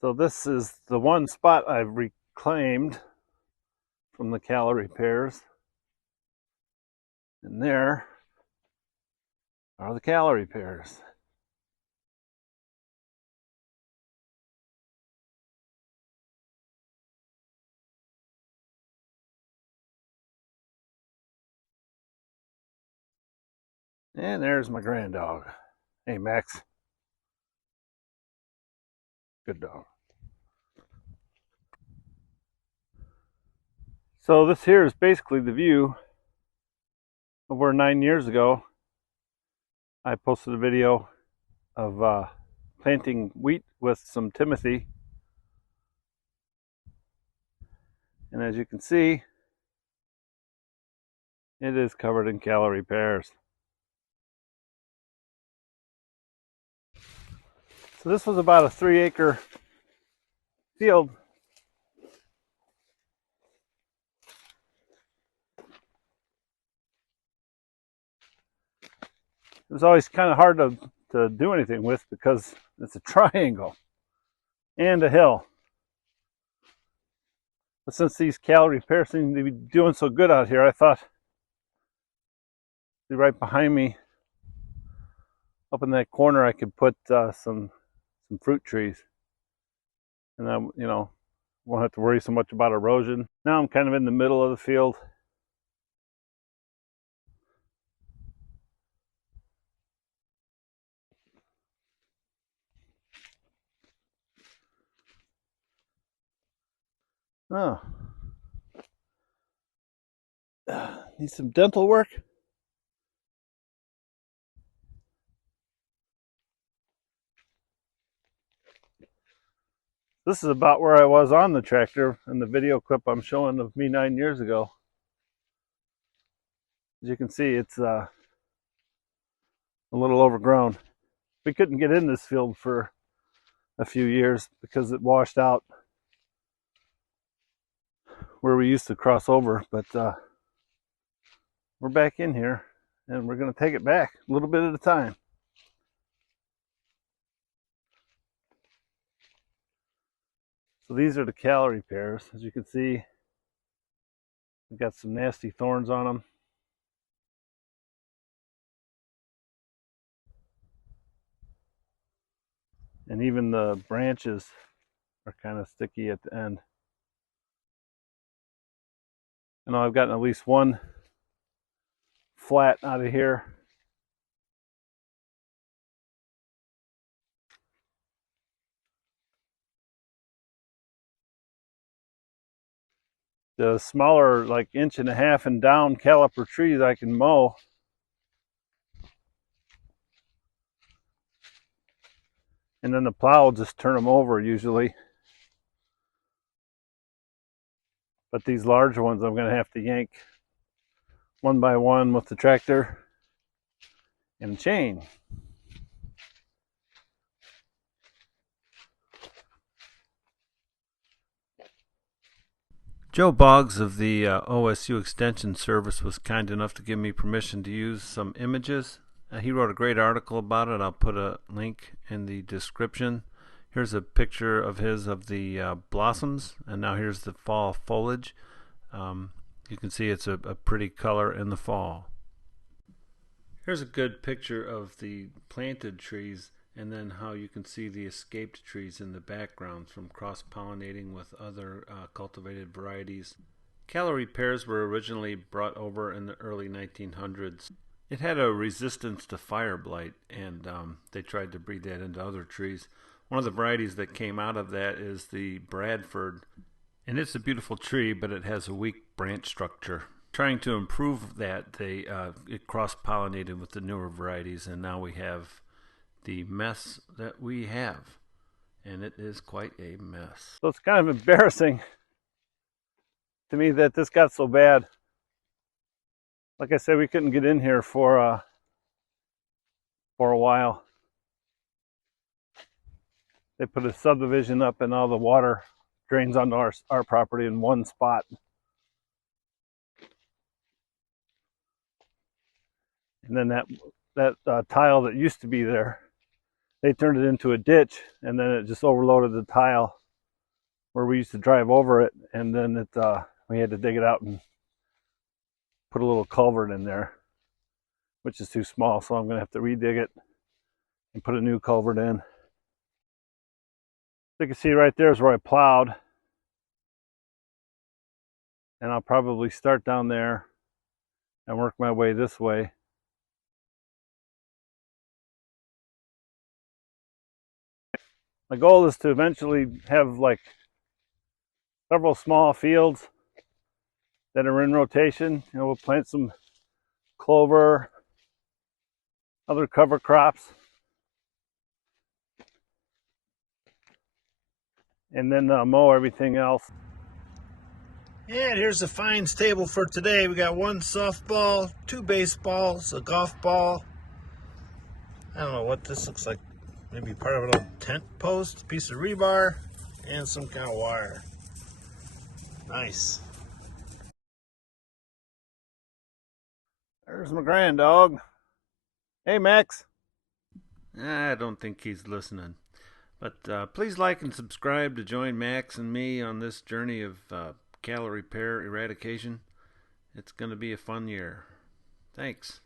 So this is the one spot I've reclaimed from the Callery pears. And there are the Callery pears. And there's my grand dog. Hey, Max. Good dog. So this here is basically the view of where 9 years ago I posted a video of planting wheat with some Timothy. And as you can see, it is covered in Callery pears. So this was about a 3-acre field. It was always kind of hard to do anything with because it's a triangle and a hill. But since these Callery pears seem to be doing so good out here, I thought, right behind me, up in that corner, I could put some fruit trees, and I, won't have to worry so much about erosion. Now I'm kind of in the middle of the field. Oh, need some dental work. This is about where I was on the tractor in the video clip I'm showing of me 9 years ago. As you can see, it's a little overgrown. We couldn't get in this field for a few years because it washed out where we used to cross over, but we're back in here and we're going to take it back a little bit at a time. So these are the Callery pears. As you can see, they've got some nasty thorns on them. And even the branches are kind of sticky at the end. I know I've gotten at least one flat out of here. The smaller, like 1.5 inch and down caliper trees I can mow. And then the plow will just turn them over usually. But these larger ones I'm going to have to yank one by one with the tractor and a chain. Joe Boggs of the OSU Extension Service was kind enough to give me permission to use some images. He wrote a great article about it. I'll put a link in the description. Here's a picture of his of the blossoms, and now here's the fall foliage. You can see it's a pretty color in the fall. Here's a good picture of the planted trees, and then how you can see the escaped trees in the background from cross-pollinating with other cultivated varieties. Callery pears were originally brought over in the early 1900s. It had a resistance to fire blight, and they tried to breed that into other trees. One of the varieties that came out of that is the Bradford, and it's a beautiful tree, but it has a weak branch structure. Trying to improve that, it cross-pollinated with the newer varieties, and now we have the mess that we have, and it is quite a mess. So it's kind of embarrassing to me that this got so bad. Like I said, we couldn't get in here for a while. They put a subdivision up, and all the water drains onto our property in one spot. And then that tile that used to be there they turned it into a ditch, and then it just overloaded the tile where we used to drive over it, and then we had to dig it out and put a little culvert in there, which is too small, so I'm going to have to redig it and put a new culvert in. You can see right there is where I plowed, and I'll probably start down there and work my way this way. My goal is to eventually have like several small fields that are in rotation. You know, we'll plant some clover, other cover crops, and then mow everything else. And here's the fines table for today. We got 1 softball, 2 baseballs, a golf ball. I don't know what this looks like. Maybe part of an old tent post, a piece of rebar, and some kind of wire. Nice. There's my grand dog. Hey, Max. I don't think he's listening. But please like and subscribe to join Max and me on this journey of Callery Pear eradication. It's going to be a fun year. Thanks.